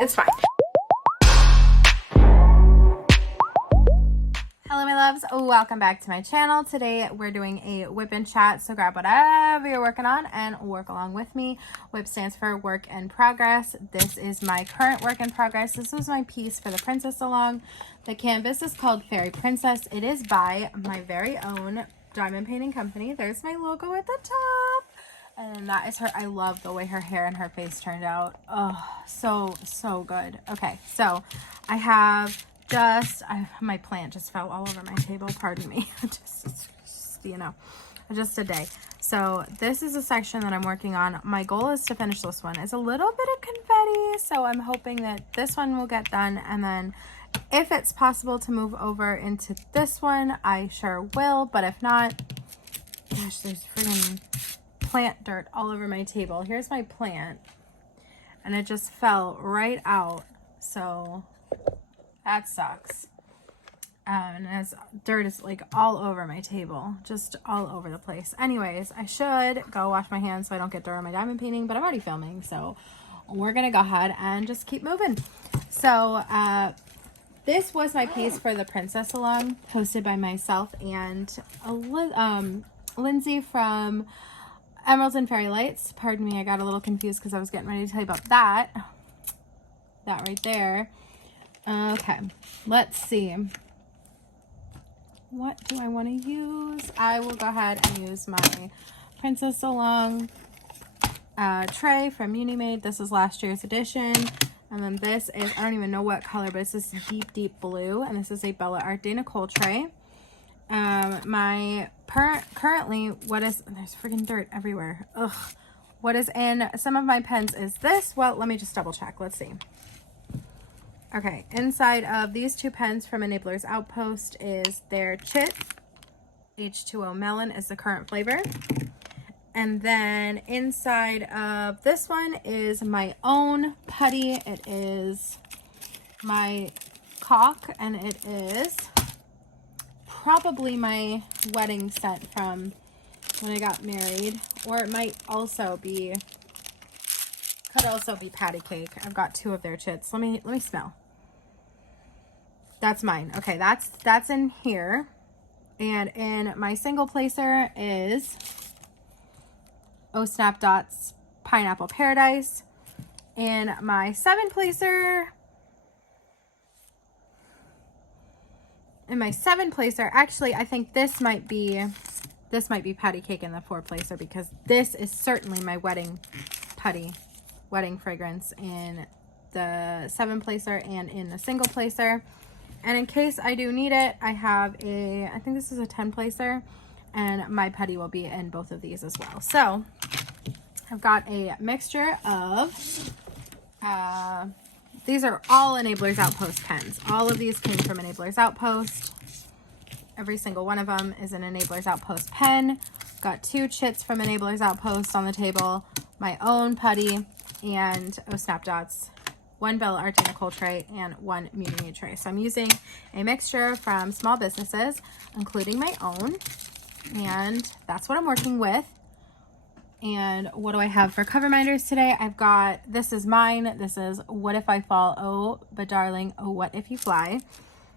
It's fine. Hello my loves, welcome back to my channel. Today we're doing a whip and chat, so grab whatever you're working on and work along with me. Whip stands for work in progress. This is my current work in progress. This was my piece for the Princess Along. The canvas is called Fairy Princess. It is by my very own diamond painting company. There's my logo at the top. And that is her. I love the way her hair and her face turned out. Oh, so good. Okay, so I have my plant just fell all over my table, pardon me. just just a day. So this is a section that I'm working on. My goal is to finish this one. It's a little bit of confetti, so I'm hoping that this one will get done, and then if it's possible to move over into this one, I sure will. But if not, gosh, there's freaking plant dirt all over my table. Here's my plant, and it just fell right out, so that sucks. And as dirt is like all over my table, just all over the place. Anyways, I should go wash my hands so I don't get dirt on my diamond painting, but I'm already filming, so we're gonna go ahead and just keep moving. So this was my piece for the Princess Along, hosted by myself and Lindsay from Emeralds and Fairy Lights. Pardon me, I got a little confused because I was getting ready to tell you about that right there. Okay, let's see. What do I want to use? I will go ahead and use my Princess Along tray from Unimade. This is last year's edition. And then this is, I don't even know what color, but it's this deep blue. And this is a Bella Art de Nicole tray. Currently, there's freaking dirt everywhere. Ugh. What is in some of my pens is this. Well, let me just double check. Let's see. Okay, inside of these two pens from Enabler's Outpost is their Chit. H2O Melon is the current flavor. And then inside of this one is my own putty. It is my caulk, and it is probably my wedding set from when I got married, or it might also be, could also be patty cake. I've got two of their chits. Let me smell. That's mine. Okay, that's in here. And in my single placer is Diamond Dotz Pineapple Paradise. In my 7 placer, actually I think this might be patty cake in the 4 placer, because this is certainly my wedding fragrance in the 7 placer and in the single placer. And in case I do need it, I have I think this is a 10 placer, and my putty will be in both of these as well. So I've got a mixture of these are all Enabler's Outpost pens. All of these came from Enabler's Outpost. Every single one of them is an Enabler's Outpost pen. Got 2 chits from Enabler's Outpost on the table, my own putty, and Diamond Dotz, 1 Bella Art de Nicole tray, and 1 Unimade tray. So I'm using a mixture from small businesses, including my own, and that's what I'm working with. And what do I have for cover minders today? I've got, this is mine. This is What If I Fall? Oh, but darling, oh, what if you fly?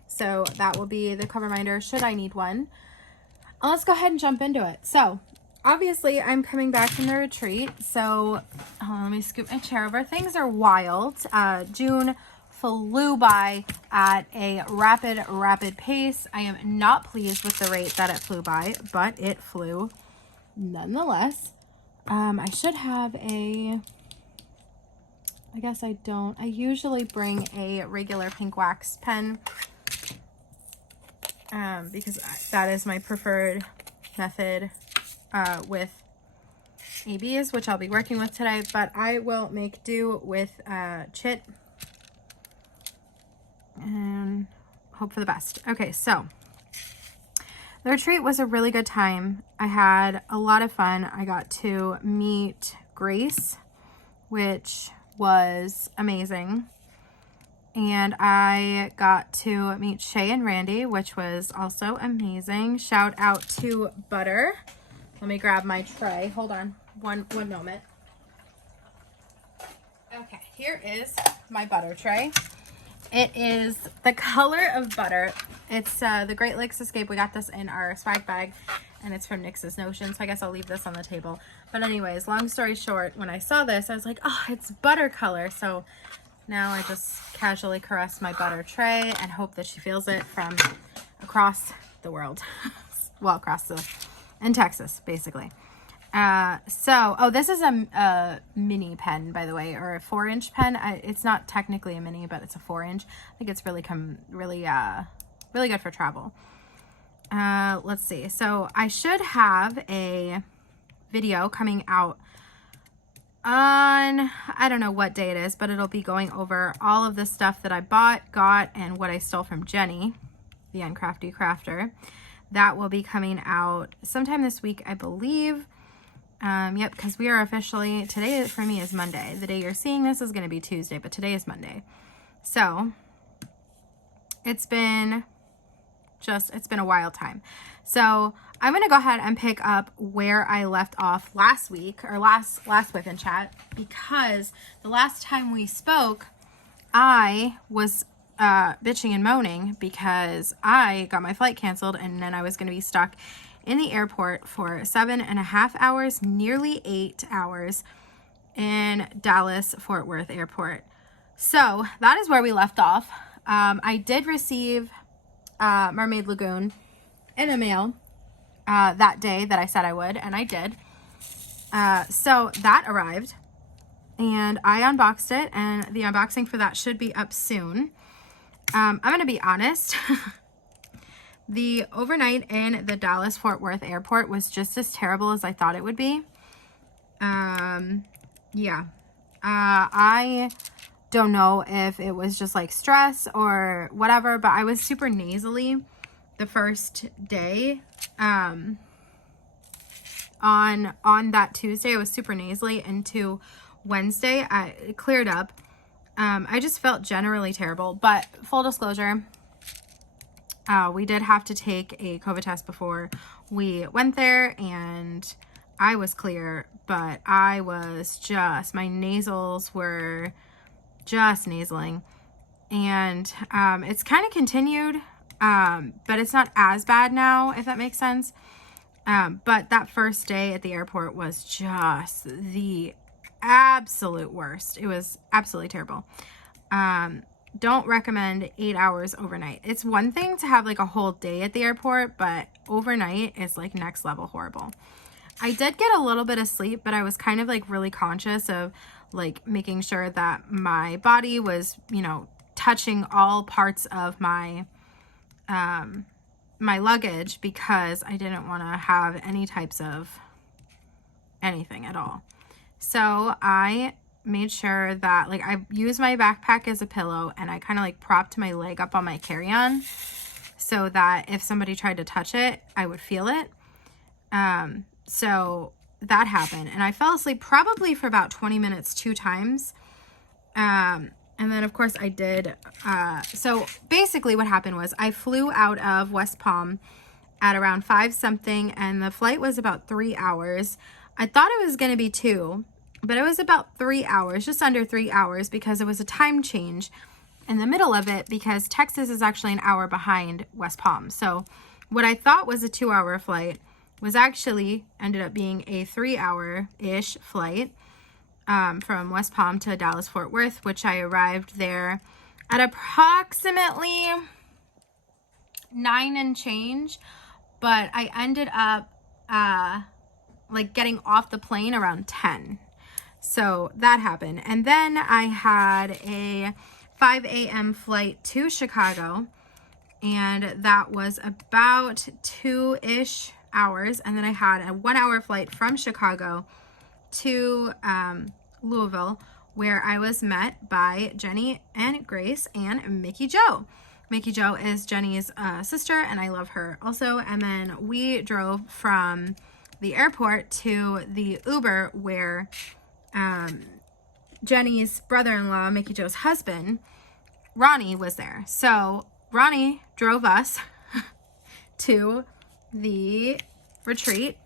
So that will be the cover minder should I need one. Let's go ahead and jump into it. So obviously I'm coming back from the retreat. So let me scoot my chair over. Things are wild. June flew by at a rapid pace. I am not pleased with the rate that it flew by, but it flew nonetheless. I should have I guess I don't. I usually bring a regular pink wax pen because that is my preferred method with ABs, which I'll be working with today, but I will make do with Chit and hope for the best. Okay, so the retreat was a really good time. I had a lot of fun. I got to meet Grace, which was amazing. And I got to meet Shay and Randy, which was also amazing. Shout out to Butter. Let me grab my tray. Hold on one moment. Okay, here is my butter tray. It is the color of butter. It's the Great Lakes Escape. We got this in our swag bag, and it's from Nyx's Notion, so I guess I'll leave this on the table. But anyways, long story short, when I saw this, I was like, oh, it's butter color. So now I just casually caress my butter tray and hope that she feels it from across the world. Well, in Texas, basically. Oh, this is a mini pen, by the way, or a 4-inch pen. It's not technically a mini, but it's a 4-inch. I think it's really good for travel. Let's see. So I should have a video coming out on, I don't know what day it is, but it'll be going over all of the stuff that I got, and what I stole from Jenny, the Uncrafty Crafter. That will be coming out sometime this week, I believe. Yep, because we are officially, today for me is Monday. The day you're seeing this is going to be Tuesday, but today is Monday. So it's been a wild time. So I'm going to go ahead and pick up where I left off last week, or last Whip and Chat, because the last time we spoke, I was bitching and moaning because I got my flight canceled, and then I was going to be stuck in the airport for 7.5 hours, nearly 8 hours in Dallas Fort Worth Airport. So that is where we left off. I did receive Mermaid Lagoon in the mail that day that I said I would, and I did. So that arrived, and I unboxed it, and the unboxing for that should be up soon. I'm going to be honest. The overnight in the Dallas Fort Worth Airport was just as terrible as I thought it would be. Yeah. I don't know if it was just like stress or whatever, but I was super nasally the first day. On that Tuesday, I was super nasally into Wednesday. It cleared up. I just felt generally terrible, but full disclosure, we did have to take a COVID test before we went there, and I was clear, but my nasals were just nasaling, and it's kind of continued, but it's not as bad now, if that makes sense. But that first day at the airport was just the absolute worst. It was absolutely terrible. Don't recommend 8 hours overnight. It's one thing to have like a whole day at the airport, but overnight is like next level horrible. I did get a little bit of sleep, but I was kind of like really conscious of like making sure that my body was, touching all parts of my my luggage, because I didn't want to have any types of anything at all. So I made sure that like I used my backpack as a pillow, and I kind of like propped my leg up on my carry-on so that if somebody tried to touch it, I would feel it. So that happened, and I fell asleep probably for about 20 minutes 2 times. And then of course I did. So basically what happened was I flew out of West Palm at around 5 something, and the flight was about 3 hours. I thought it was going to be 2, but it was about 3 hours, just under 3 hours, because it was a time change in the middle of it, because Texas is actually an hour behind West Palm. So what I thought was a 2-hour flight was actually ended up being a 3-hour-ish flight from West Palm to Dallas Fort Worth, which I arrived there at approximately 9 and change, but I ended up like getting off the plane around 10. So that happened. And then I had a 5 a.m. flight to Chicago, and that was about 2-ish hours. And then I had a 1-hour flight from Chicago to Louisville, where I was met by Jenny and Grace and Mickey Jo. Mickey Jo is Jenny's sister, and I love her also. And then we drove from the airport to the Uber where Jenny's brother-in-law, Mickey Jo's husband, Ronnie, was there. So Ronnie drove us to the retreat,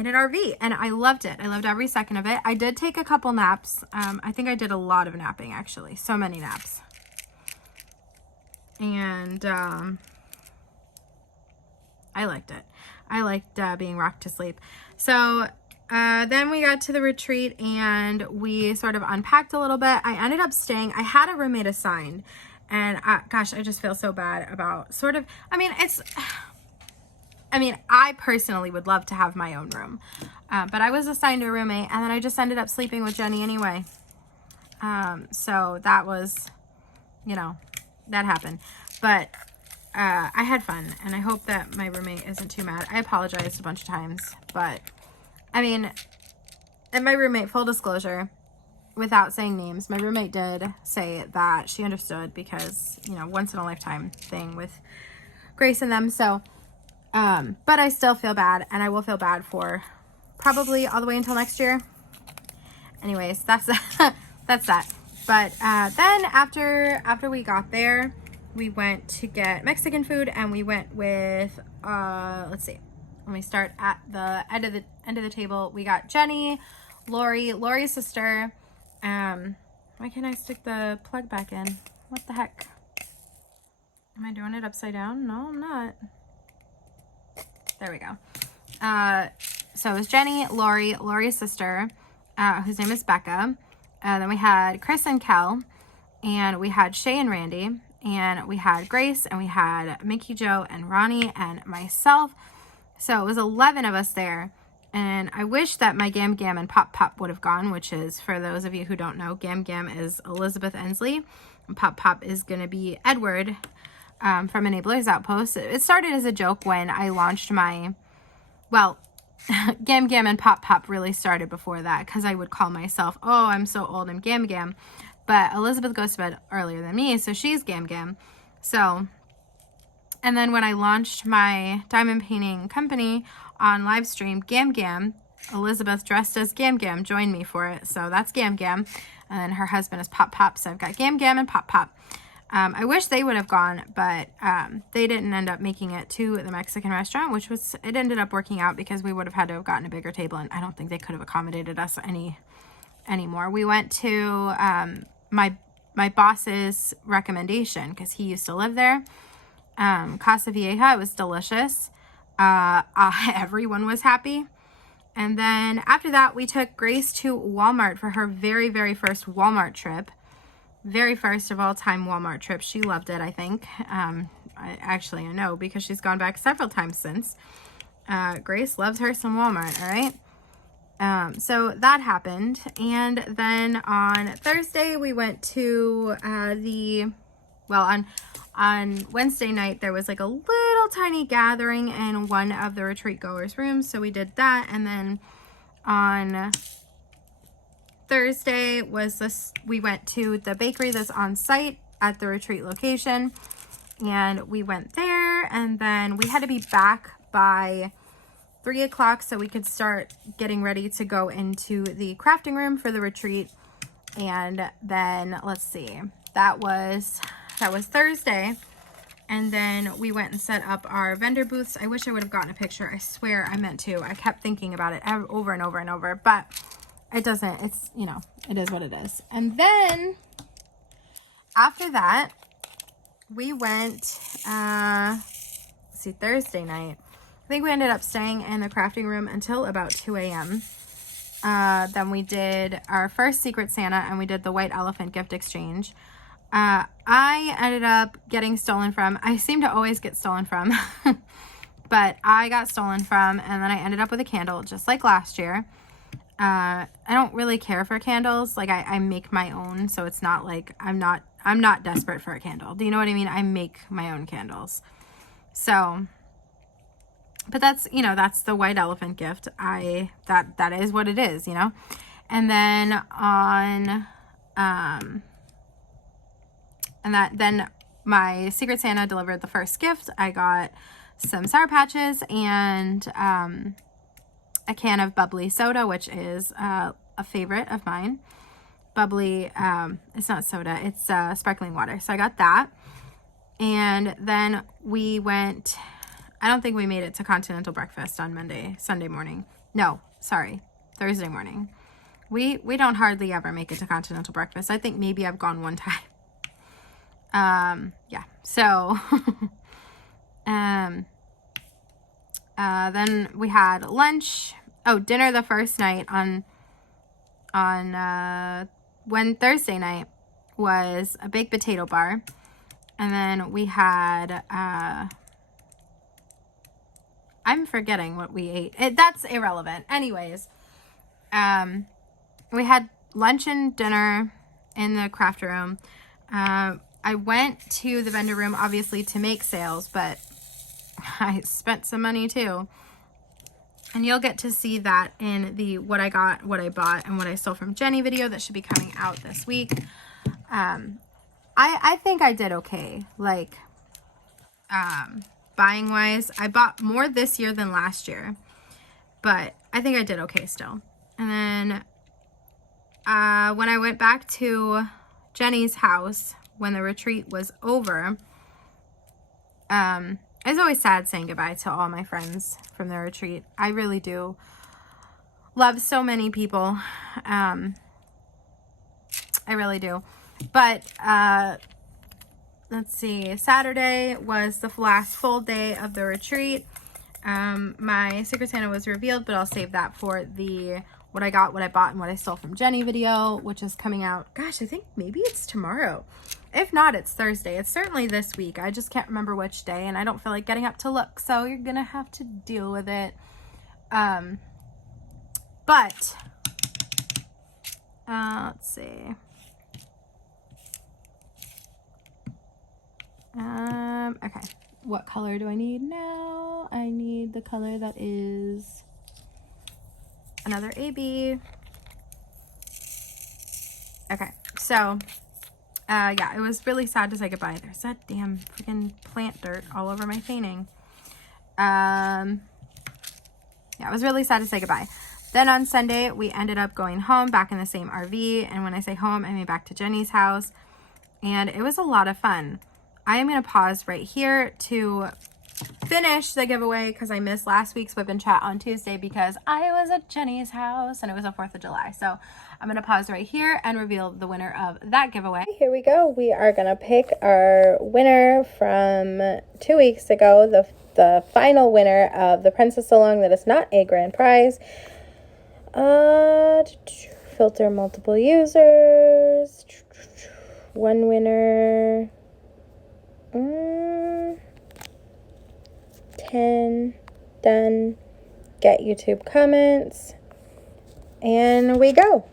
in an RV, and I loved it. I loved every second of it. I did take a couple naps. I think I did a lot of napping, actually. So many naps. And I liked it. I liked being rocked to sleep. So then we got to the retreat and we sort of unpacked a little bit. I ended up staying. I had a roommate assigned, and gosh, I just feel so bad about sort of, I mean, I personally would love to have my own room, but I was assigned a roommate, and then I just ended up sleeping with Jenny anyway. So that was, you know, that happened. But I had fun, and I hope that my roommate isn't too mad. I apologized a bunch of times, but I mean, and my roommate, full disclosure, without saying names, my roommate did say that she understood because, you know, once in a lifetime thing with Grace and them. So, but I still feel bad, and I will feel bad for probably all the way until next year. Anyways, that's that's that. But then after we got there, we went to get Mexican food, and we went with let's see. Let me start at the end of the table. We got Jenny, Lori's sister. Why can't I stick the plug back in? What the heck? Am I doing it upside down? No, I'm not. There we go. So it was Jenny, Lori's sister, whose name is Becca. Then we had Chris and Kel, and we had Shay and Randy, and we had Grace, and we had Mickey, Joe, and Ronnie, and myself. So it was 11 of us there. And I wish that my Gam Gam and Pop Pop would have gone, which is, for those of you who don't know, Gam Gam is Elizabeth Ensley, and Pop Pop is going to be Edward from Enablers Outpost. It started as a joke when I launched my, well, Gam Gam and Pop Pop really started before that, because I would call myself, oh, I'm so old, I'm Gam Gam. But Elizabeth goes to bed earlier than me, so she's Gam Gam. So, and then when I launched my diamond painting company on live stream, Gam Gam, Elizabeth dressed as Gam Gam joined me for it. So that's Gam Gam. And her husband is Pop Pop. So I've got Gam Gam and Pop Pop. I wish they would have gone, but they didn't end up making it to the Mexican restaurant, which was, it ended up working out because we would have had to have gotten a bigger table, and I don't think they could have accommodated us anymore. We went to my boss's recommendation, because he used to live there. Casa Vieja. It was delicious. Everyone was happy. And then after that, we took Grace to Walmart for her very, very first Walmart trip. Very first of all time Walmart trip. She loved it, I think. I know, because she's gone back several times since. Grace loves her some Walmart, all right? So that happened. And then on Thursday, we went to on Wednesday night, there was like a little tiny gathering in one of the retreat goers' rooms. So we did that. And then on Thursday we went to the bakery that's on site at the retreat location. And we went there, and then we had to be back by 3 o'clock so we could start getting ready to go into the crafting room for the retreat. And then, let's see, that was Thursday. And then we went and set up our vendor booths. I wish I would have gotten a picture. I swear I meant to. I kept thinking about it over and over and over, but it doesn't. It's, you know, it is what it is. And then after that, we went, Thursday night. I think we ended up staying in the crafting room until about 2 a.m. Then we did our first Secret Santa, and we did the white elephant gift exchange. I ended up getting stolen from. I seem to always get stolen from, but I got stolen from, and then I ended up with a candle just like last year. I don't really care for candles. Like I make my own, so it's not like I'm not desperate for a candle. Do you know what I mean? I make my own candles. So, but that's, you know, that's the white elephant gift. That is what it is, you know? And then then my Secret Santa delivered the first gift. I got some Sour Patches and a can of bubbly soda, which is a favorite of mine. Bubbly, it's not soda, it's sparkling water. So I got that. And then we went, I don't think we made it to Continental Breakfast on Sunday morning. No, sorry, Thursday morning. We don't hardly ever make it to continental breakfast. I think maybe I've gone one time. Yeah, so then we had lunch. Oh, dinner the first night on Thursday night was a baked potato bar. And then we had, I'm forgetting what we ate. That's irrelevant. Anyways, we had lunch and dinner in the craft room. I went to the vendor room, obviously, to make sales, but I spent some money too. And you'll get to see that in the what I got, what I bought, and what I stole from Jenny video that should be coming out this week. I think I did okay. Like, buying wise, I bought more this year than last year, but I think I did okay still. And then when I went back to Jenny's house when the retreat was over, it's always sad saying goodbye to all my friends from the retreat. I really do love so many people. I really do. But let's see, Saturday was the last full day of the retreat. My Secret Santa was revealed, but I'll save that for the what I got, what I bought, and what I stole from Jenny video, which is coming out, gosh, I think maybe it's tomorrow. If not, it's Thursday. It's certainly this week. I just can't remember which day, and I don't feel like getting up to look, so you're gonna have to deal with it. But let's see. Okay, what color do I need now? I need the color that is another AB. Okay, so yeah, it was really sad to say goodbye. There's that damn freaking plant dirt all over my painting. Yeah, it was really sad to say goodbye. Then on Sunday, we ended up going home, back in the same RV. And when I say home, I mean back to Jenny's house. And it was a lot of fun. I am going to pause right here to finish the giveaway because I missed last week's Whip and Chat on Tuesday because I was at Jenny's house and it was a 4th of July. So I'm going to pause right here and reveal the winner of that giveaway. Here we go. We are going to pick our winner from 2 weeks ago, the final winner of the Princess Along that is not a grand prize. Filter multiple users. One winner. 10. Done. Get YouTube comments. And we go.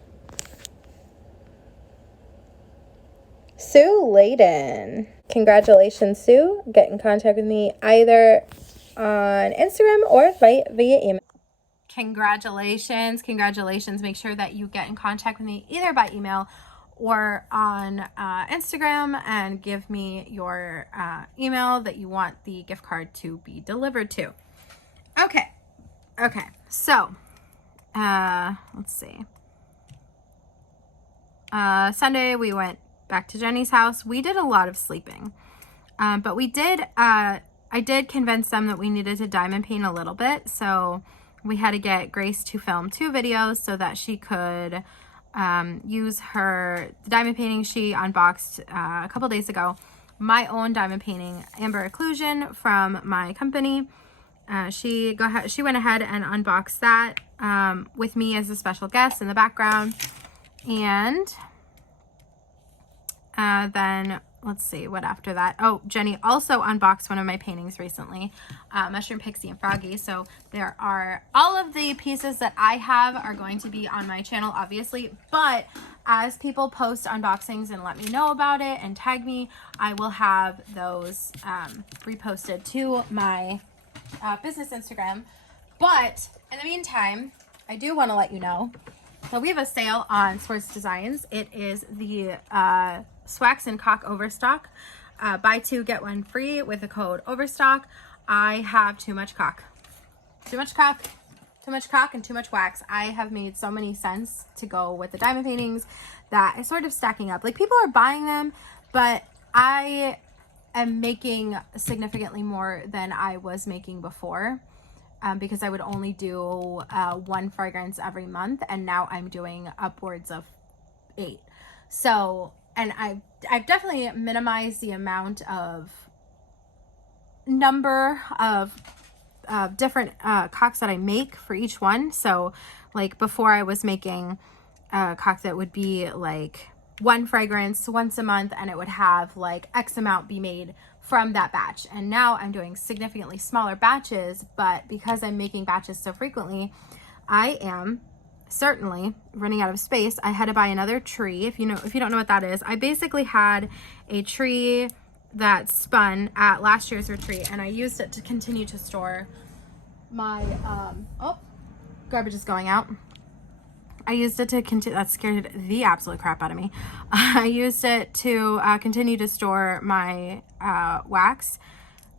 Sue Layden. Congratulations, Sue. Get in contact with me either on Instagram or via email. Congratulations. Make sure that you get in contact with me either by email or on Instagram and give me your email that you want the gift card to be delivered to. Okay, so let's see. Sunday we went back to Jenny's house. We did a lot of sleeping, but we did, I did convince them that we needed to diamond paint a little bit, so we had to get Grace to film 2 videos so that she could use the diamond painting she unboxed a couple days ago, my own diamond painting, Amber Occlusion from my company. She went ahead and unboxed that with me as a special guest in the background. And then let's see what after that. Oh, Jenny also unboxed one of my paintings recently, Mushroom Pixie and Froggy. So there are all of the pieces that I have are going to be on my channel, obviously, but as people post unboxings and let me know about it and tag me, I will have those reposted to my business Instagram. But in the meantime, I do want to let you know, so we have a sale on Swords Designs. It is the Swax and Cock Overstock. Buy 2, get 1 free with the code Overstock. I have too much cock. Too much cock and too much wax. I have made so many cents to go with the diamond paintings that it's sort of stacking up. Like, people are buying them, but I am making significantly more than I was making before. because I would only do one fragrance every month, and now I'm doing upwards of 8. So, and I've definitely minimized the amount of number of different cocks that I make for each one. So like before, I was making a cock that would be like one fragrance once a month, and it would have like X amount be made from that batch. And now I'm doing significantly smaller batches, but because I'm making batches so frequently, I am certainly running out of space. I had to buy another tree. If you don't know what that is, I basically had a tree that spun at last year's retreat, and I used it to continue to store my oh, garbage is going out. I used it to continue, that scared the absolute crap out of me. I used it to continue to store my wax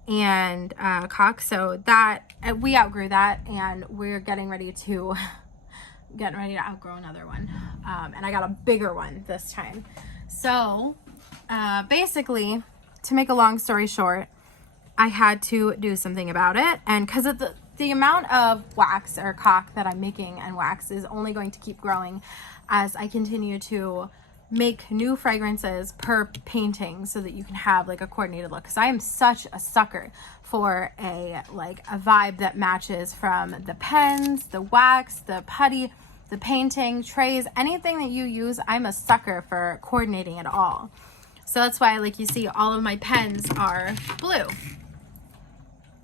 and caulk. So that we outgrew that, and we're getting ready to outgrow another one. And I got a bigger one this time. So basically, to make a long story short, I had to do something about it. And because of the amount of wax or caulk that I'm making and wax is only going to keep growing as I continue to make new fragrances per painting, so that you can have like a coordinated look. Because I am such a sucker for a vibe that matches from the pens, the wax, the putty, the painting, trays, anything that you use. I'm a sucker for coordinating it all. So that's why, like, you see all of my pens are blue.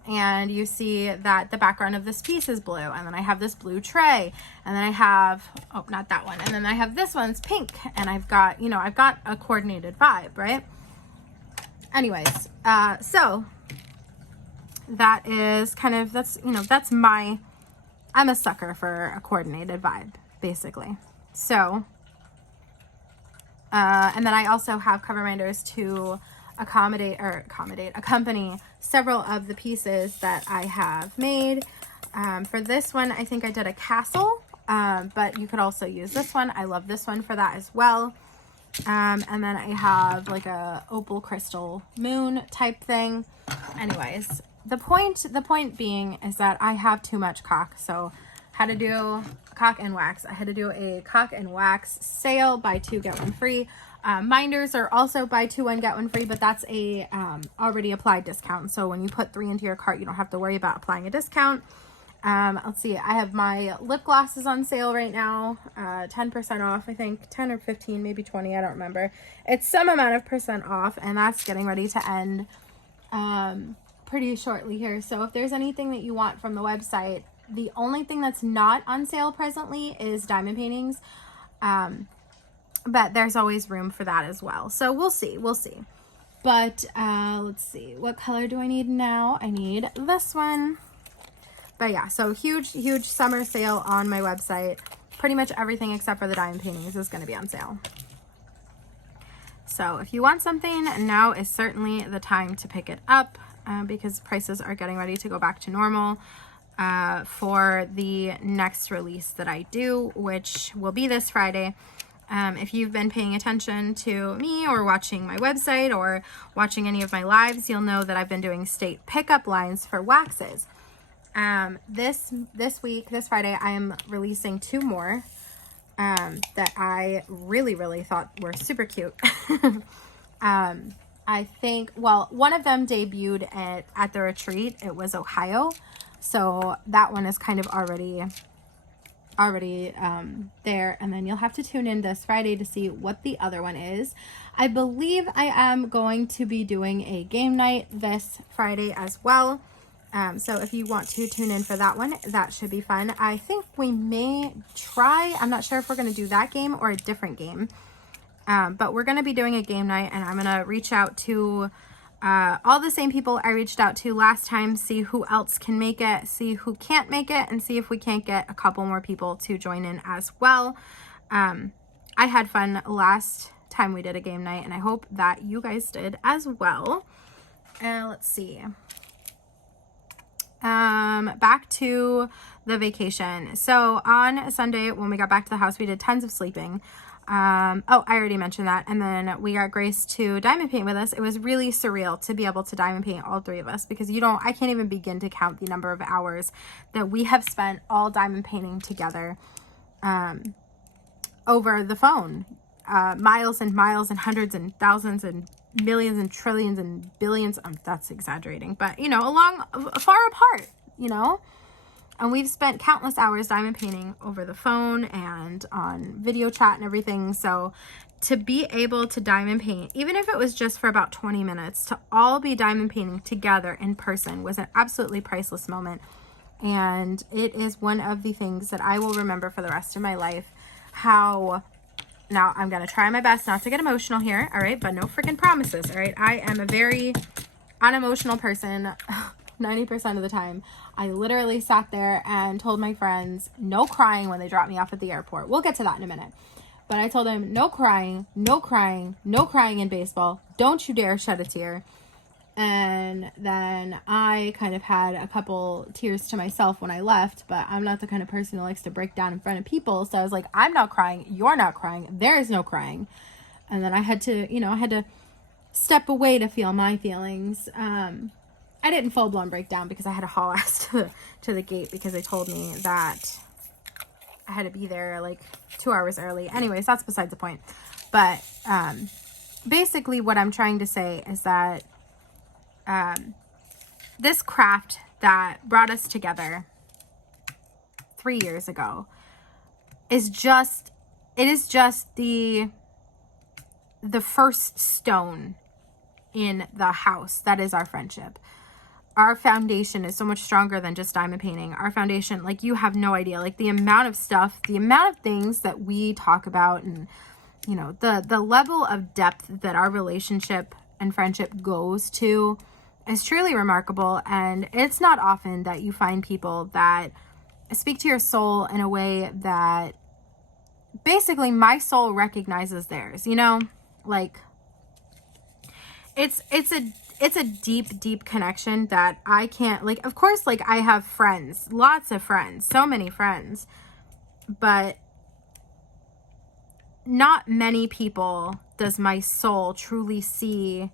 And you see that the background of this piece is blue. And then I have this blue tray. And then I have, oh, not that one. And then I have this one's pink. And I've got, I've got a coordinated vibe, right? Anyways, so that is kind of, that's my, I'm a sucker for a coordinated vibe, basically. So, and then I also have cover binders to accompany several of the pieces that I have made. For this one, I think I did a castle, but you could also use this one. I love this one for that as well. And then I have like a opal crystal moon type thing. Anyways, the point being is that I have too much caulk, so had to do caulk and wax. I had to do a caulk and wax sale, buy 2 get 1 free. Binders are also buy 2 1 get 1 free, but that's a already applied discount. So when you put 3 into your cart, you don't have to worry about applying a discount. Let's see, I have my lip glosses on sale right now, 10% off, I think 10 or 15, maybe 20, I don't remember. It's some amount of percent off, and that's getting ready to end pretty shortly here. So if there's anything that you want from the website, the only thing that's not on sale presently is diamond paintings. But there's always room for that as well. So we'll see. But let's see. What color do I need now? I need this one. But yeah, so huge summer sale on my website. Pretty much everything except for the diamond paintings is going to be on sale. So if you want something, now is certainly the time to pick it up, because prices are getting ready to go back to normal for the next release that I do, which will be this Friday. If you've been paying attention to me or watching my website or watching any of my lives, you'll know that I've been doing state pickup lines for waxes. This Friday, I am releasing 2 more that I really thought were super cute. I think, well, one of them debuted at the retreat. It was Ohio. So that one is kind of already there, and then you'll have to tune in this Friday to see what the other one is. I believe I am going to be doing a game night this Friday as well. So if you want to tune in for that one, that should be fun. I think we may try, I'm not sure if we're going to do that game or a different game, but we're going to be doing a game night, and I'm going to reach out to all the same people I reached out to last time, see who else can make it, see who can't make it, and see if we can't get a couple more people to join in as well. I had fun last time we did a game night, and I hope that you guys did as well. Let's see. Back to the vacation. So on Sunday, when we got back to the house, we did tons of sleeping. Oh, I already mentioned that. And then we got Grace to diamond paint with us. It was really surreal to be able to diamond paint all three of us, because I can't even begin to count the number of hours that we have spent all diamond painting together, over the phone, miles and miles and hundreds and thousands and millions and trillions and billions. That's exaggerating, but far apart, and we've spent countless hours diamond painting over the phone and on video chat and everything. So to be able to diamond paint, even if it was just for about 20 minutes, to all be diamond painting together in person was an absolutely priceless moment. And it is one of the things that I will remember for the rest of my life. Now I'm going to try my best not to get emotional here. All right. But no freaking promises. All right. I am a very unemotional person. 90% of the time. I literally sat there and told my friends no crying when they dropped me off at the airport. We'll get to that in a minute. But I told them no crying, no crying, no crying in baseball. Don't you dare shed a tear. And then I kind of had a couple tears to myself when I left, but I'm not the kind of person who likes to break down in front of people. So I was like, I'm not crying. You're not crying. There is no crying. And then I had to, step away to feel my feelings. I didn't full blown break down because I had to haul ass to the gate because they told me that I had to be there like 2 hours early. Anyways, that's besides the point. But basically what I'm trying to say is that this craft that brought us together 3 years ago is just the first stone in the house that is our friendship. Our foundation is so much stronger than just diamond painting. Our foundation, like, you have no idea, like the amount of stuff, the amount of things that we talk about, and the level of depth that our relationship and friendship goes to is truly remarkable. And it's not often that you find people that speak to your soul in a way that basically my soul recognizes theirs, like it's a deep connection that I can't, like, of course, like, I have friends, lots of friends, so many friends, but not many people does my soul truly see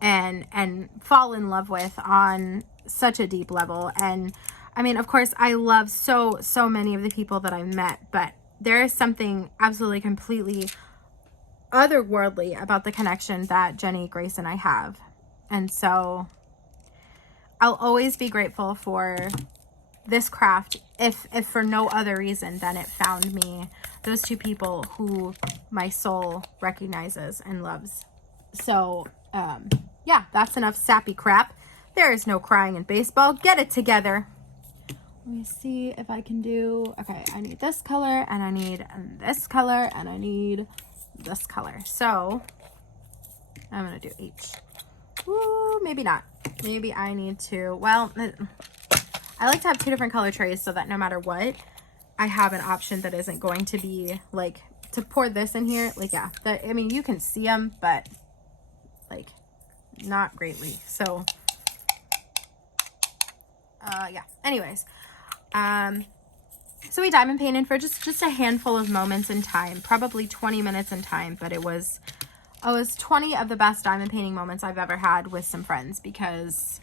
and fall in love with on such a deep level. And I mean, of course, I love so many of the people that I've met, but there is something absolutely completely otherworldly about the connection that Jenny, Grace, and I have. And so I'll always be grateful for this craft, if for no other reason than it found me those two people who my soul recognizes and loves. So yeah, that's enough sappy crap. There is no crying in baseball. Get it together. Let me see if I can do, okay, I need this color, and I need this color, and I need this color. So I'm gonna do H. Ooh, maybe not. Maybe I need to, well, I like to have two different color trays so that no matter what, I have an option that isn't going to be like, to pour this in here, like, yeah, that, I mean, you can see them, but like not greatly. So yeah, anyways, so we diamond painted for just a handful of moments in time, probably 20 minutes in time, but it was 20 of the best diamond painting moments I've ever had with some friends, because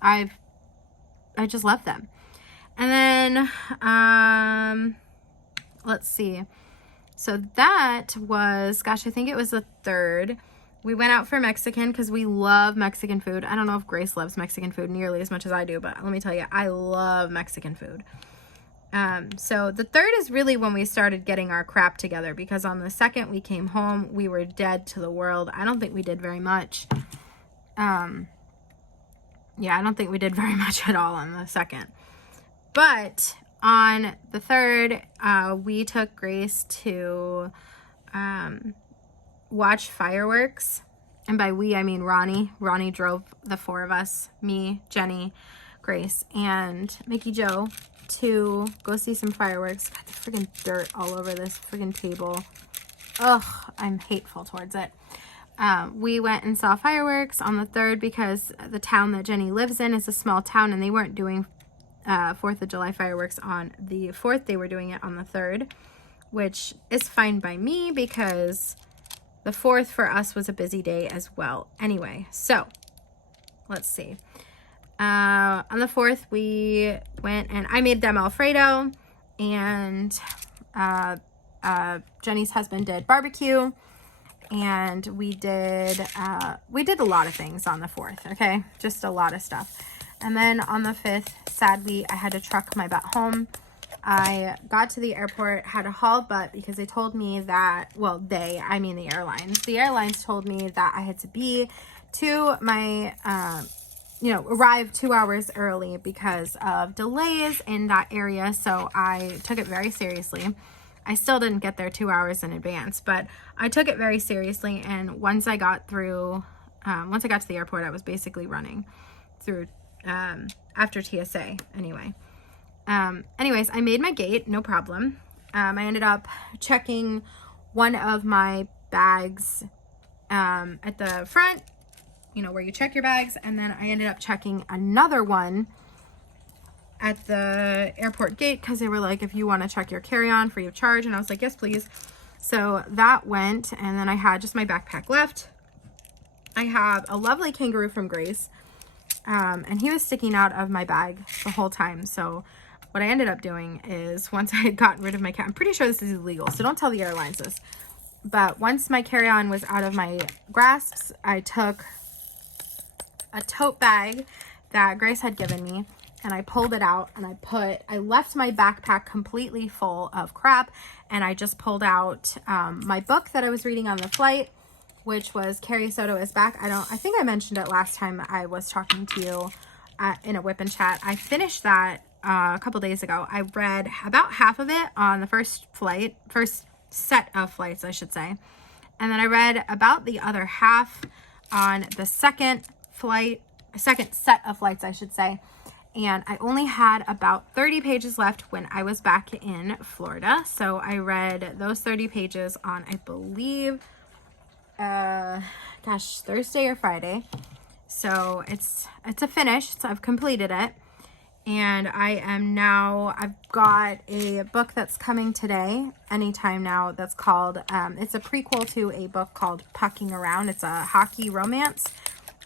I just love them. And then let's see, so that was, gosh, I think it was the 3rd. We went out for Mexican because we love Mexican food. I don't know if Grace loves Mexican food nearly as much as I do, but let me tell you, I love Mexican food. So the 3rd is really when we started getting our crap together, because on the 2nd we came home, we were dead to the world. I don't think we did very much. Yeah, I don't think we did very much at all on the 2nd. But on the 3rd, we took Grace to watch fireworks. And by we, I mean Ronnie. Ronnie drove the 4 of us, me, Jenny, Grace, and Mickey Joe, to go see some fireworks. God, there's freaking dirt all over this freaking table. Ugh, I'm hateful towards it. We went and saw fireworks on the 3rd because the town that Jenny lives in is a small town, and they weren't doing 4th of July fireworks on the 4th. They were doing it on the 3rd. which is fine by me because the 4th for us was a busy day as well. Anyway, so let's see. On the 4th, we went and I made them Alfredo, and Jenny's husband did barbecue, and we did a lot of things on the 4th, okay? Just a lot of stuff. And then on the 5th, sadly, I had to truck my butt home. I got to the airport, had to haul butt because they told me that, well, I mean the airlines. The airlines told me that I had to be to my, arrive 2 hours early because of delays in that area. So I took it very seriously. I still didn't get there 2 hours in advance, but I took it very seriously. And once I got to the airport, I was basically running through after TSA anyway. Anyways, I made my gate, no problem. I ended up checking one of my bags at the front, where you check your bags, and then I ended up checking another one at the airport gate because they were like, if you want to check your carry-on free of charge, and I was like, yes, please. So that went, and then I had just my backpack left. I have a lovely kangaroo from Grace. And he was sticking out of my bag the whole time. So what I ended up doing is once I had gotten rid of my cat, I'm pretty sure this is illegal, so don't tell the airlines this. But once my carry-on was out of my grasps, I took a tote bag that Grace had given me, and I pulled it out, and I left my backpack completely full of crap, and I just pulled out my book that I was reading on the flight, which was Carrie Soto is Back. I think I mentioned it last time I was talking to you in a whip and chat. I finished that a couple days ago. I read about half of it on the first set of flights, I should say. And then I read about the other half on the second set of flights, I should say. And I only had about 30 pages left when I was back in Florida. So I read those 30 pages on, I believe, Thursday or Friday. So it's a finish. So I've completed it. And I've got a book that's coming today, anytime now, that's called, it's a prequel to a book called Pucking Around. It's a hockey romance.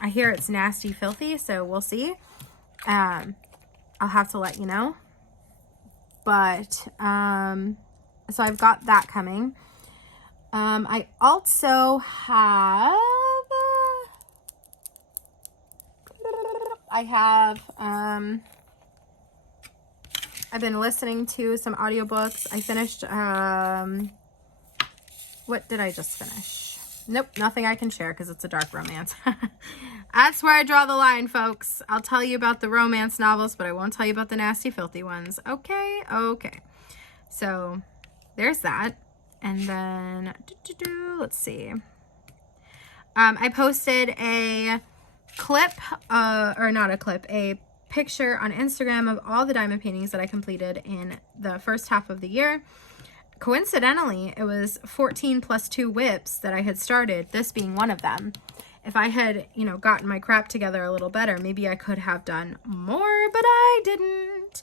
I hear it's nasty, filthy, so we'll see. I'll have to let you know. But, so I've got that coming. I also have, I've been listening to some audiobooks. I finished, what did I just finish? Nope, nothing I can share because it's a dark romance. That's where I draw the line, folks. I'll tell you about the romance novels, but I won't tell you about the nasty, filthy ones. Okay. So there's that. And then, let's see. I posted a clip, a picture on Instagram of all the diamond paintings that I completed in the first half of the year. Coincidentally, it was 14 plus 2 whips that I had started, this being one of them. If I had, gotten my crap together a little better, maybe I could have done more, but I didn't.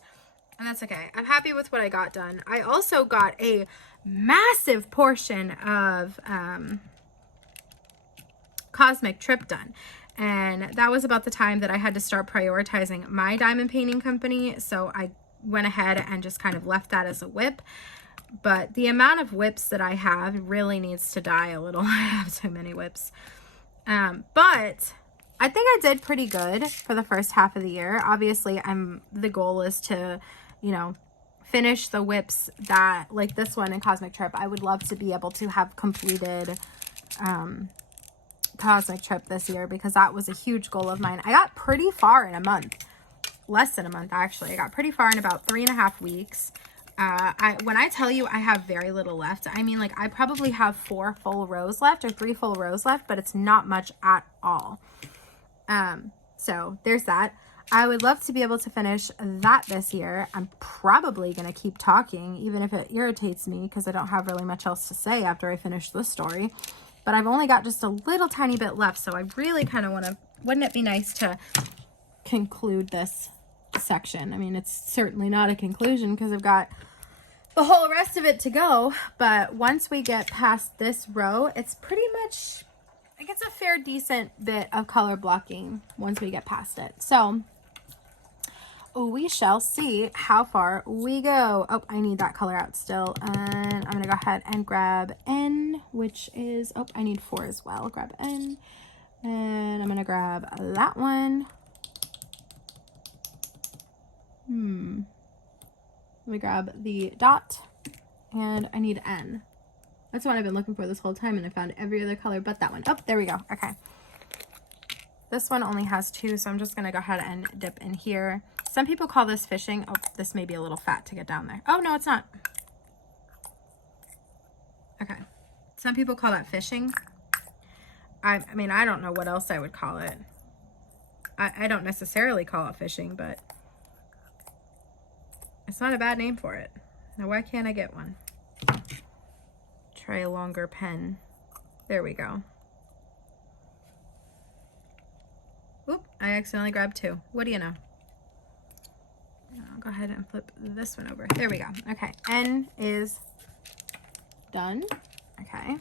And that's okay. I'm happy with what I got done. I also got a massive portion of Cosmic Trip done. And that was about the time that I had to start prioritizing my diamond painting company. So I went ahead and just kind of left that as a whip. But the amount of whips that I have really needs to die a little. I have too many whips. But I think I did pretty good for the first half of the year. Obviously, the goal is to, finish the whips that, like this one in Cosmic Trip. I would love to be able to have completed Cosmic Trip this year because that was a huge goal of mine. I got pretty far in a month. Less than a month, actually. I got pretty far in about 3.5 weeks. When I tell you I have very little left, I mean, like, I probably have 4 full rows left or 3 full rows left, but it's not much at all. So there's that. I would love to be able to finish that this year. I'm probably going to keep talking, even if it irritates me, because I don't have really much else to say after I finish this story. But I've only got just a little tiny bit left, so I really kind of want to, wouldn't it be nice to conclude this section? I mean, it's certainly not a conclusion because I've got the whole rest of it to go. But once we get past this row, it's pretty much, it gets a fair decent bit of color blocking once we get past it. So we shall see how far we go. Oh, I need that color out still. And I'm going to go ahead and grab N, which is, oh, I need 4 as well. Grab N. And I'm going to grab that one. Let me grab the dot. And I need N. That's what I've been looking for this whole time, and I found every other color but that one. Oh, there we go. Okay. This one only has 2, so I'm just going to go ahead and dip in here. Some people call this fishing. Oh, this may be a little fat to get down there. Oh, no, it's not. Okay. Some people call that fishing. I mean, I don't know what else I would call it. I don't necessarily call it fishing, but it's not a bad name for it. Now, why can't I get one? Try a longer pen. There we go. Oop, I accidentally grabbed 2. What do you know? I'll go ahead and flip this one over. There we go. Okay, N is done. Okay.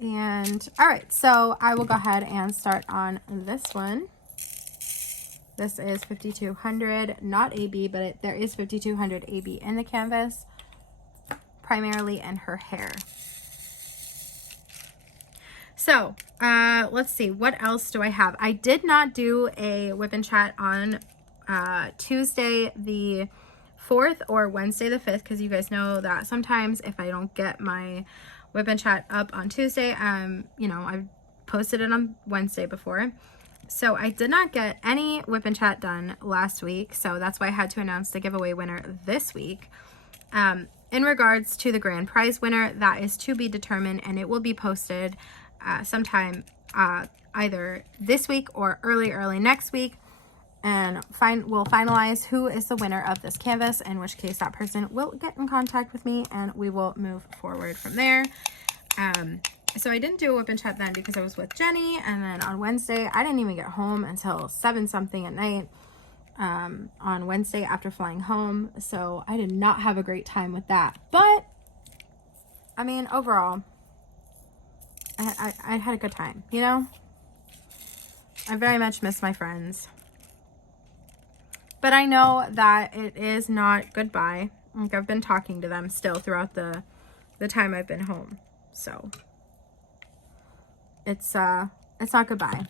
And all right, so I will go ahead and start on this one. This is 5200, not AB, but there is 5200 AB in the canvas, primarily in her hair. So let's see, what else do I have? I did not do a whip and chat on Tuesday the 4th or Wednesday the 5th, because you guys know that sometimes if I don't get my whip and chat up on Tuesday, you know, I've posted it on Wednesday before. So I did not get any whip and chat done last week, so that's why I had to announce the giveaway winner this week. In regards to the grand prize winner, that is to be determined, and it will be posted sometime either this week or early next week, and we'll finalize who is the winner of this canvas, in which case that person will get in contact with me and we will move forward from there. So I didn't do a whip and chat then because I was with Jenny, and then on Wednesday I didn't even get home until 7 something at night on Wednesday after flying home, so I did not have a great time with that. But I mean, overall I had a good time, you know. I very much miss my friends, but I know that it is not goodbye. Like, I've been talking to them still throughout the time I've been home, so it's not goodbye,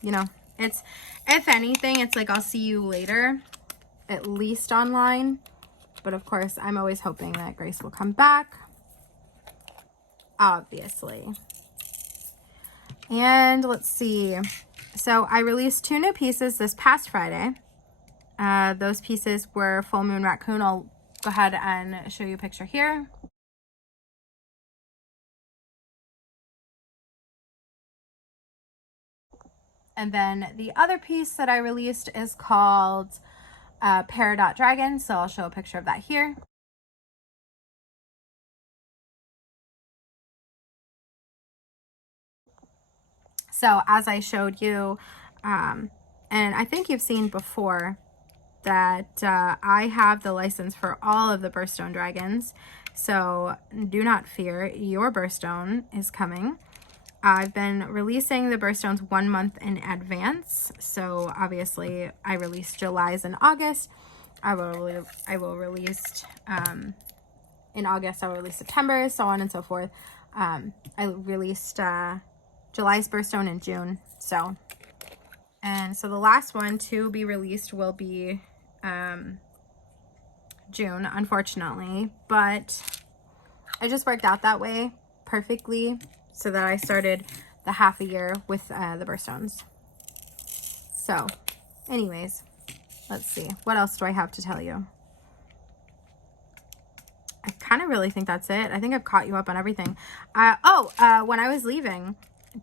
you know. It's, if anything, it's like I'll see you later, at least online. But of course, I'm always hoping that Grace will come back, obviously. And let's see. So I released 2 new pieces this past Friday. Those pieces were Full Moon Raccoon. I'll go ahead and show you a picture here. And then the other piece that I released is called Peridot Dragon. So I'll show a picture of that here. So as I showed you, and I think you've seen before, that I have the license for all of the birthstone dragons. So do not fear, your birthstone is coming. I've been releasing the birthstones 1 month in advance. So obviously I released July's in August. I will release in August, I will release September, so on and so forth. I released July's birthstone in June. So the last one to be released will be June, unfortunately, but it just worked out that way perfectly, so that I started the half a year with the birthstones. So anyways, let's see, what else do I have to tell you? I kind of really think that's it. I think I've caught you up on everything. When I was leaving,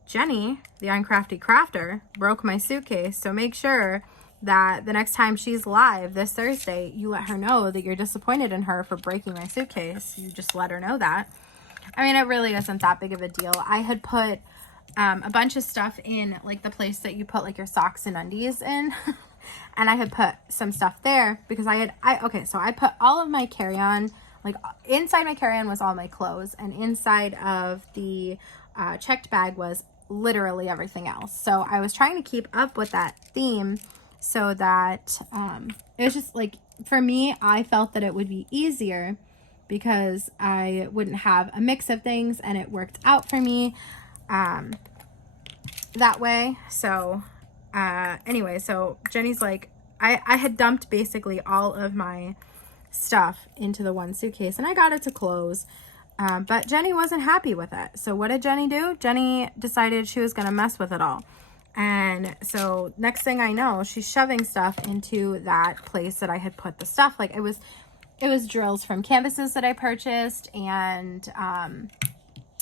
Jenny, the Uncrafty Crafter, broke my suitcase. So make sure that the next time she's live this Thursday, you let her know that you're disappointed in her for breaking my suitcase. You just let her know that. I mean, it really isn't that big of a deal. I had put a bunch of stuff in, like, the place that you put, like, your socks and undies in. and I had put some stuff there because so I put all of my carry-on, like inside my carry-on was all my clothes, and inside of the checked bag was literally everything else. So I was trying to keep up with that theme so that it was just like, for me, I felt that it would be easier because I wouldn't have a mix of things, and it worked out for me that way. So anyway, so Jenny's like, I had dumped basically all of my stuff into the one suitcase, and I got it to close. But Jenny wasn't happy with it. So what did Jenny do? Jenny decided she was going to mess with it all. And so next thing I know, she's shoving stuff into that place that I had put the stuff. Like it was drills from canvases that I purchased, and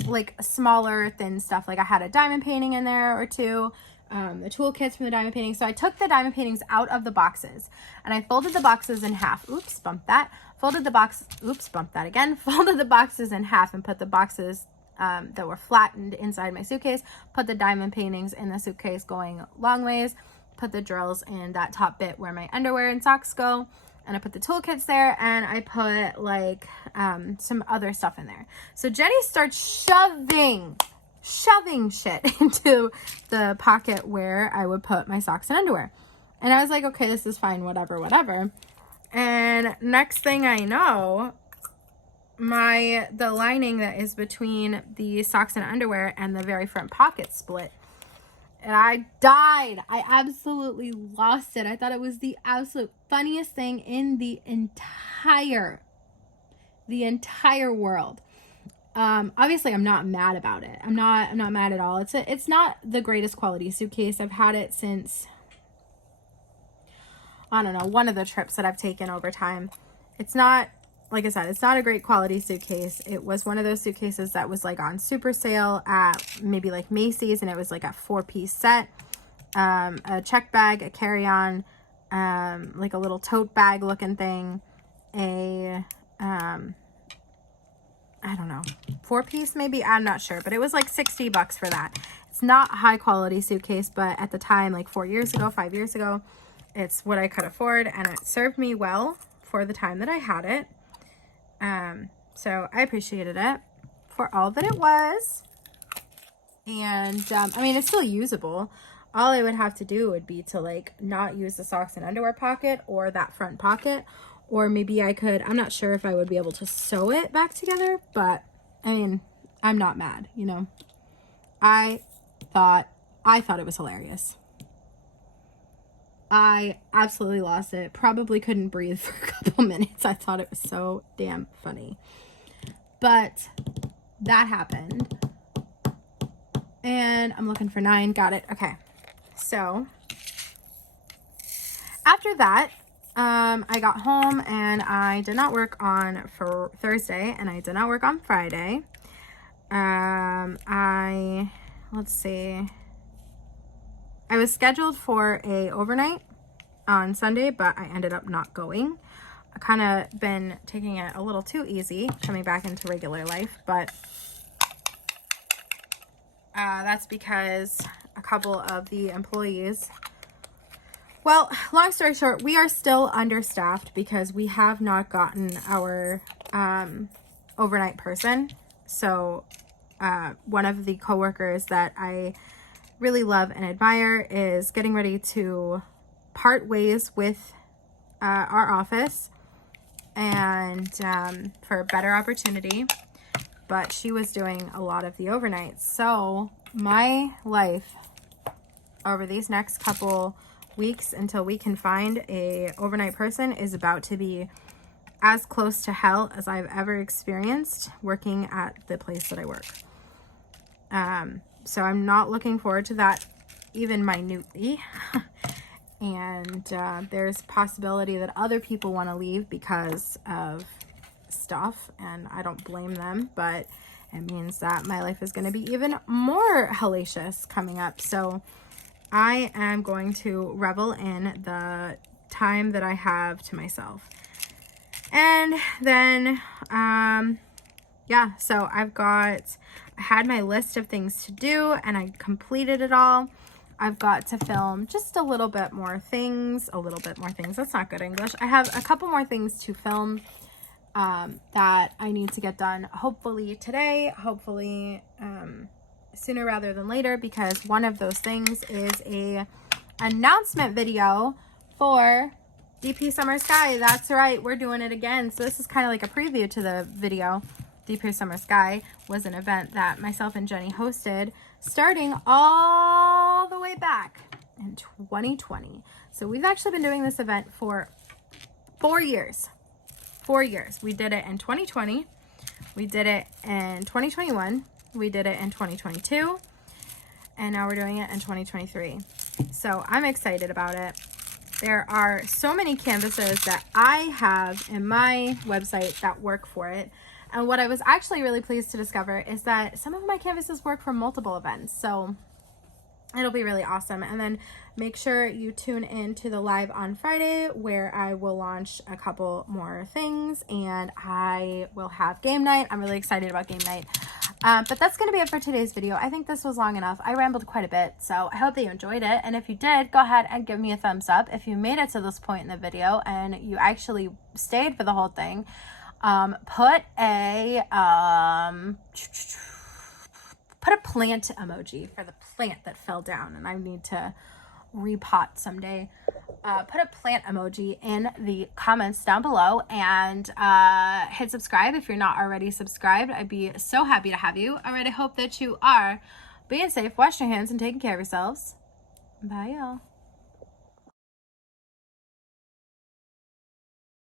like smaller thin stuff. Like I had a diamond painting in there or two, the toolkits from the diamond painting. So I took the diamond paintings out of the boxes, and I folded the boxes in half. Oops, bumped that. Folded the box, oops, bumped that again. Folded the boxes in half and put the boxes that were flattened inside my suitcase. Put the diamond paintings in the suitcase going long ways. Put the drills in that top bit where my underwear and socks go. And I put the toolkits there, and I put like some other stuff in there. So Jenny starts shoving shit into the pocket where I would put my socks and underwear. And I was like, okay, this is fine, whatever. And next thing I know, the lining that is between the socks and underwear and the very front pocket split. And I died. I absolutely lost it. I thought it was the absolute funniest thing in the entire world. Obviously I'm not mad about it. I'm not mad at all. It's not the greatest quality suitcase. I've had it since, I don't know, one of the trips that I've taken over time. It's not, like I said, it's not a great quality suitcase. It was one of those suitcases that was like on super sale at maybe like Macy's, and it was like a 4-piece set. A check bag, a carry-on, like a little tote bag looking thing, a I don't know, 4-piece maybe, I'm not sure, but it was like $60 for that. It's not a high quality suitcase, but at the time, like 5 years ago, it's what I could afford, and it served me well for the time that I had it. So I appreciated it for all that it was. And I mean, it's still usable. All I would have to do would be to like not use the socks and underwear pocket or that front pocket, or maybe I could, I'm not sure if I would be able to sew it back together, but I mean, I'm not mad, you know. I thought it was hilarious. I absolutely lost it. Probably couldn't breathe for a couple minutes. I thought it was so damn funny. But that happened. And I'm looking for 9. Got it. Okay. So after that, I got home and I did not work on for Thursday, and I did not work on Friday. Let's see. I was scheduled for a overnight on Sunday, but I ended up not going. I kind of been taking it a little too easy, coming back into regular life, but that's because a couple of the employees, well, long story short, we are still understaffed because we have not gotten our overnight person. So one of the coworkers that I really love and admire is getting ready to part ways with our office, and for a better opportunity, but she was doing a lot of the overnights. So my life over these next couple weeks until we can find a overnight person is about to be as close to hell as I've ever experienced working at the place that I work. So I'm not looking forward to that even minutely. And there's a possibility that other people want to leave because of stuff, and I don't blame them, but it means that my life is going to be even more hellacious coming up. So I am going to revel in the time that I have to myself. And then, yeah, so I had my list of things to do, and I completed it all. I've got to film just a little bit more things. That's not good English. I have a couple more things to film that I need to get done. Hopefully today, hopefully sooner rather than later, because one of those things is a announcement video for DP Summer Sky. That's right, we're doing it again. So this is kind of like a preview to the video. DP Summer Sky was an event that myself and Jenny hosted starting all the way back in 2020. So we've actually been doing this event for 4 years. 4 years. We did it in 2020. We did it in 2021. We did it in 2022. And now we're doing it in 2023. So I'm excited about it. There are so many canvases that I have in my website that work for it. And what I was actually really pleased to discover is that some of my canvases work for multiple events. So it'll be really awesome. And then make sure you tune in to the live on Friday where I will launch a couple more things and I will have game night. I'm really excited about game night. But that's going to be it for today's video. I think this was long enough. I rambled quite a bit, so I hope that you enjoyed it. And if you did, go ahead and give me a thumbs up. If you made it to this point in the video and you actually stayed for the whole thing, put a plant emoji for the plant that fell down, and I need to repot someday. Put a plant emoji in the comments down below, and hit subscribe if you're not already subscribed. I'd be so happy to have you. All right, I hope that you are being safe, washing your hands, and taking care of yourselves. Bye, y'all.